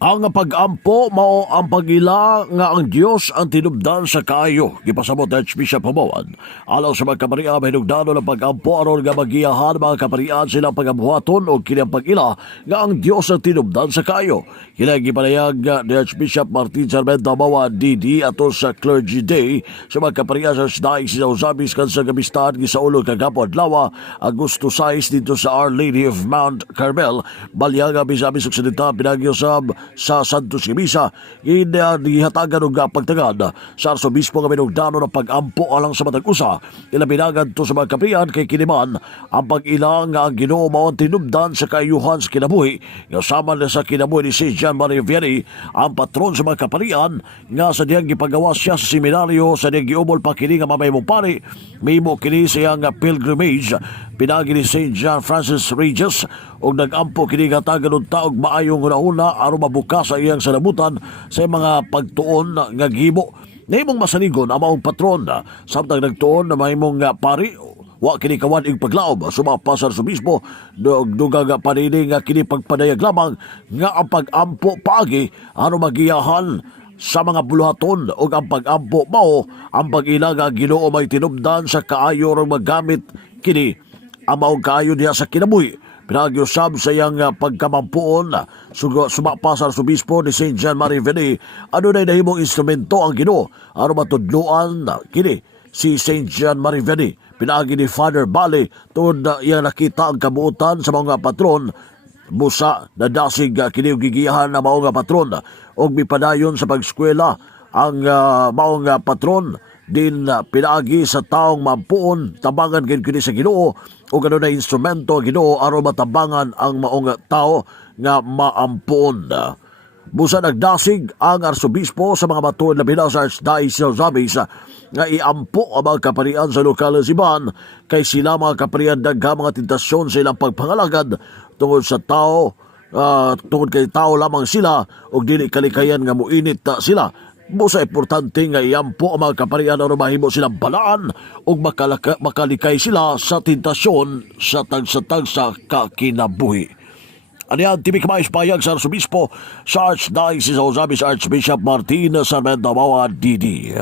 Ang pag-ampo mao ang pagila nga ang Dios ang tinubdan sa Kaayo. Gipasabot Archbishop Jumoad. Alaw sa mga kaparian hinugdano ng pag-ampo aron nga magiyahan mga kaparian silang pagabuhaton o kiniang pag-ila nga ang Dios ang tinubdan sa Kaayo. Kailang gipalayag ni Archbishop Martin Sarmento Mawa DD ato sa Clergy Day sa mga kaparian sa Sdaig sa Usabis kan sa Gabistan gisaulog kagapon adlaw Agosto 6 dito sa Our Lady of Mount Carmel Balyaga Bisabis Occidental Pinagyo sa Santos Gimisa gihatagan og pagtagad sa Arsobispo nga minugdano ng pag-ampo alang sa matag usa ilabinagan to sa mga kaparian kay kiniman ang pag-ilang nga ang Ginoo mao tinubdan sa kaayuhan sa kinabuhi nga sama na sa kinabuhi ni St. John Maria Vianney ang patron sa mga kaparian nga sa diyang gipagawas siya sa seminaryo sa diyang giumol pa kini nga mamayong pari mimo kini siyang pilgrimage pinagi ni St. John Francis Regis og nag-ampo kini nga taganod taog maayong una aron mabukas sa iyang salabutan sa mga pagtuon nga gihimo. Nahimong masaligon ang maong patron samtang nagtuon na mahimong pari wa kini kawan ing paglaom sumapa sa Arsobispo dugang panini nga kini pagpadayag lamang nga ang pag-ampo paagi aron magiyahan sa mga buluhaton o ang pag-ampo mao ang pag-ilaga Ginoo may tinubdan sa kaayo ron magamit kini ang maong kaayo diha sa kinabuhi. Pinagyusab sa iyang pagkamampuon sumapa sa Arsobispo ni St. John Maria Vianney ano na nahimong instrumento ang Ginoo aron matudloan kini si St. John Maria Vianney. Pinagi ni Father Bale tungod na iyang nakita ang kabuutan sa mga patron busa na dasig kini gigiyahan na maong patron og mipadayon sa pagskwela ang maong patron din pinaagi sa taong mampuon tabangan kini sa Ginoo o gano na instrumento Ginoo aron matabangan ang maong tao nga maampon. Busa nagdasig ang Arsobispo sa mga matuod labi na sa Archdiocese nga iampo ang mga kaparian sa lokal na simbahan kay sila mga kaparian dagha mga tentasyon sa ilang pagpangalagad tungod sa tao tungod kay tao lamang sila og dili kalikayan nga muinit sila. Busa importante nga iampo ang mga kaparian aron mahimo silang balaan ug makalikay sila sa tentasyon sa tagsa kakinabuhi. Aniyan, tibik mais payag sa Arsobispo sa Archdiocese sa Archbishop Martin Sarmento Mawa DD.